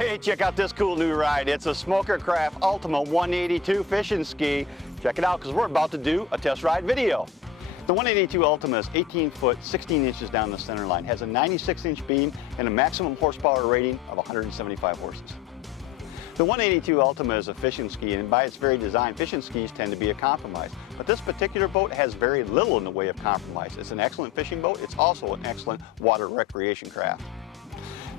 Hey, check out this cool new ride. It's a Smoker Craft Ultima 182 fishing ski. Check it out because we're about to do a test ride video. The 182 Ultima is 18 foot, 16 inches down the center line, has a 96-inch beam and a maximum horsepower rating of 175 horses. The 182 Ultima is a fishing ski, and by its very design, fishing skis tend to be a compromise. But this particular boat has very little in the way of compromise. It's an excellent fishing boat. It's also an excellent water recreation craft.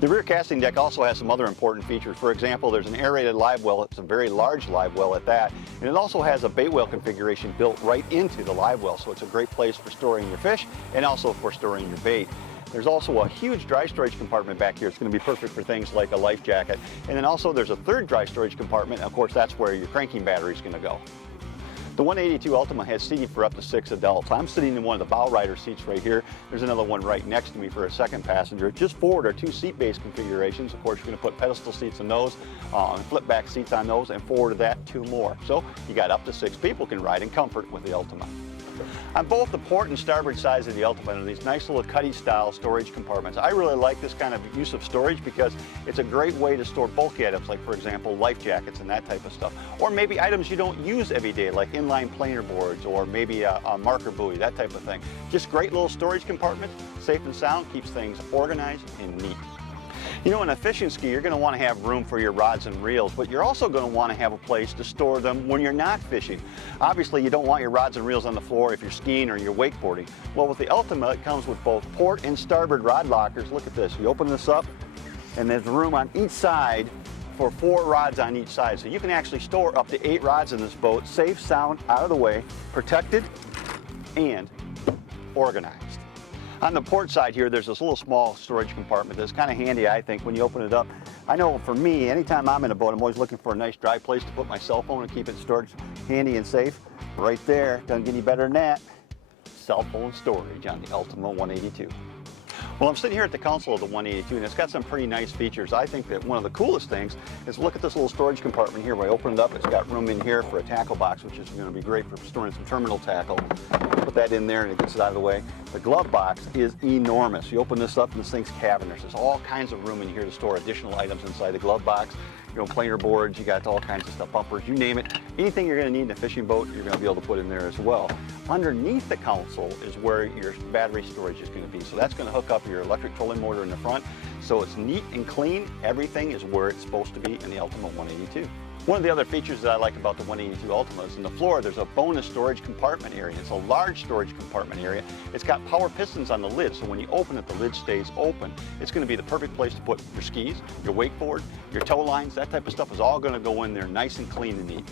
The rear casting deck also has some other important features. For example, there's an aerated live well. It's a very large live well at that. And it also has a bait well configuration built right into the live well. So it's a great place for storing your fish and also for storing your bait. There's also a huge dry storage compartment back here. It's going to be perfect for things like a life jacket. And then also there's a third dry storage compartment. Of course, that's where your cranking battery is going to go. The 182 Ultima has seating for up to 6 adults. I'm sitting in one of the bow rider seats right here. There's another one right next to me for a second passenger. Just forward are 2 seat-based configurations. Of course, you're going to put pedestal seats on those, and flip back seats on those, and forward of that, 2 more. So you got up to 6 people can ride in comfort with the Ultima. On both the port and starboard sides of the Ultima are these nice little cuddy style storage compartments. I really like this kind of use of storage because it's a great way to store bulky items, like for example life jackets and that type of stuff, or maybe items you don't use every day like inline planer boards or maybe a marker buoy, that type of thing. Just great little storage compartments, safe and sound, keeps things organized and neat. You know, in a fishing ski, you're going to want to have room for your rods and reels, but you're also going to want to have a place to store them when you're not fishing. Obviously, you don't want your rods and reels on the floor if you're skiing or you're wakeboarding. Well, with the Ultima, it comes with both port and starboard rod lockers. Look at this. You open this up, and there's room on each side for 4 rods on each side. So you can actually store up to 8 rods in this boat, safe, sound, out of the way, protected, and organized. On the port side here, there's this little small storage compartment that's kind of handy, I think, when you open it up. I know for me, anytime I'm in a boat, I'm always looking for a nice dry place to put my cell phone and keep it stored handy and safe. Right there, doesn't get any better than that. Cell phone storage on the Ultima 182. Well, I'm sitting here at the console of the 182, and it's got some pretty nice features. I think that one of the coolest things is look at this little storage compartment here. When I open it up, it's got room in here for a tackle box, which is going to be great for storing some terminal tackle. Put that in there and it gets it out of the way. The glove box is enormous. You open this up and this thing's cavernous. There's all kinds of room in here to store additional items inside the glove box. You know, planer boards, you got all kinds of stuff, bumpers, you name it. Anything you're going to need in a fishing boat, you're going to be able to put in there as well. Underneath the console is where your battery storage is going to be. So that's going to hook up your electric trolling motor in the front. So it's neat and clean. Everything is where it's supposed to be in the Ultima 182. One of the other features that I like about the 182 Ultima is in the floor there's a bonus storage compartment area. It's a large storage compartment area. It's got power pistons on the lid, so when you open it, the lid stays open. It's going to be the perfect place to put your skis, your wakeboard, your tow lines, that type of stuff is all going to go in there nice and clean and neat.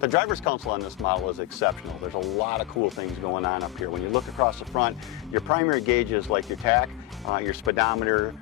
The driver's console on this model is exceptional. There's a lot of cool things going on up here. When you look across the front, your primary gauges like your tach, your speedometer,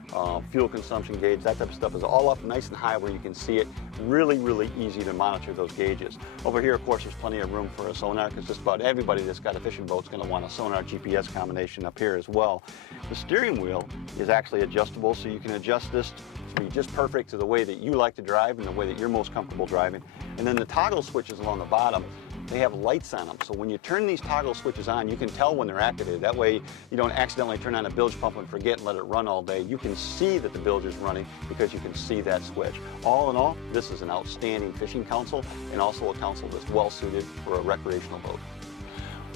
fuel consumption gauge, that type of stuff is all up nice and high where you can see it. Really, really easy to monitor those gauges. Over here, of course, there's plenty of room for a sonar because just about everybody that's got a fishing boat is going to want a sonar GPS combination up here as well. The steering wheel is actually adjustable, so you can adjust this to be just perfect to the way that you like to drive and the way that you're most comfortable driving. And then the toggle switches along the bottom, they have lights on them. So when you turn these toggle switches on, you can tell when they're activated. That way you don't accidentally turn on a bilge pump and forget and let it run all day. You can see that the bilge is running because you can see that switch. All in all, this is an outstanding fishing console and also a console that's well suited for a recreational boat.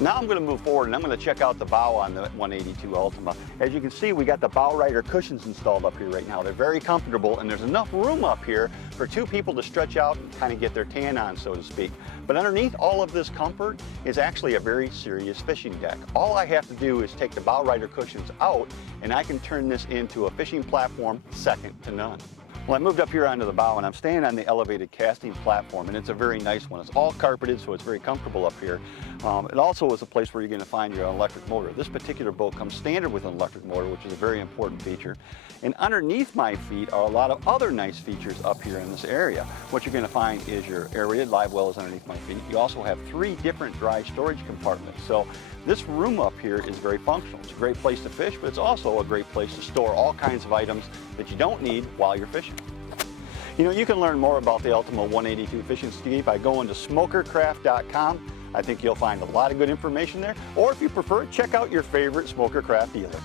Now I'm going to move forward and I'm going to check out the bow on the 182 Ultima. As you can see, we got the bow rider cushions installed up here right now. They're very comfortable and there's enough room up here for 2 people to stretch out and kind of get their tan on, so to speak. But underneath all of this comfort is actually a very serious fishing deck. All I have to do is take the bow rider cushions out and I can turn this into a fishing platform second to none. Well, I moved up here onto the bow and I'm standing on the elevated casting platform, and it's a very nice one. It's all carpeted, so it's very comfortable up here. It also is a place where you're going to find your electric motor. This particular boat comes standard with an electric motor, which is a very important feature. And underneath my feet are a lot of other nice features up here in this area. What you're going to find is your aerated live well is underneath my feet. You also have 3 different dry storage compartments. So this room up here is very functional. It's a great place to fish, but it's also a great place to store all kinds of items that you don't need while you're fishing. You know, you can learn more about the Ultima 182 fishing ski by going to smokercraft.com. I think you'll find a lot of good information there. Or if you prefer, check out your favorite Smoker Craft dealer.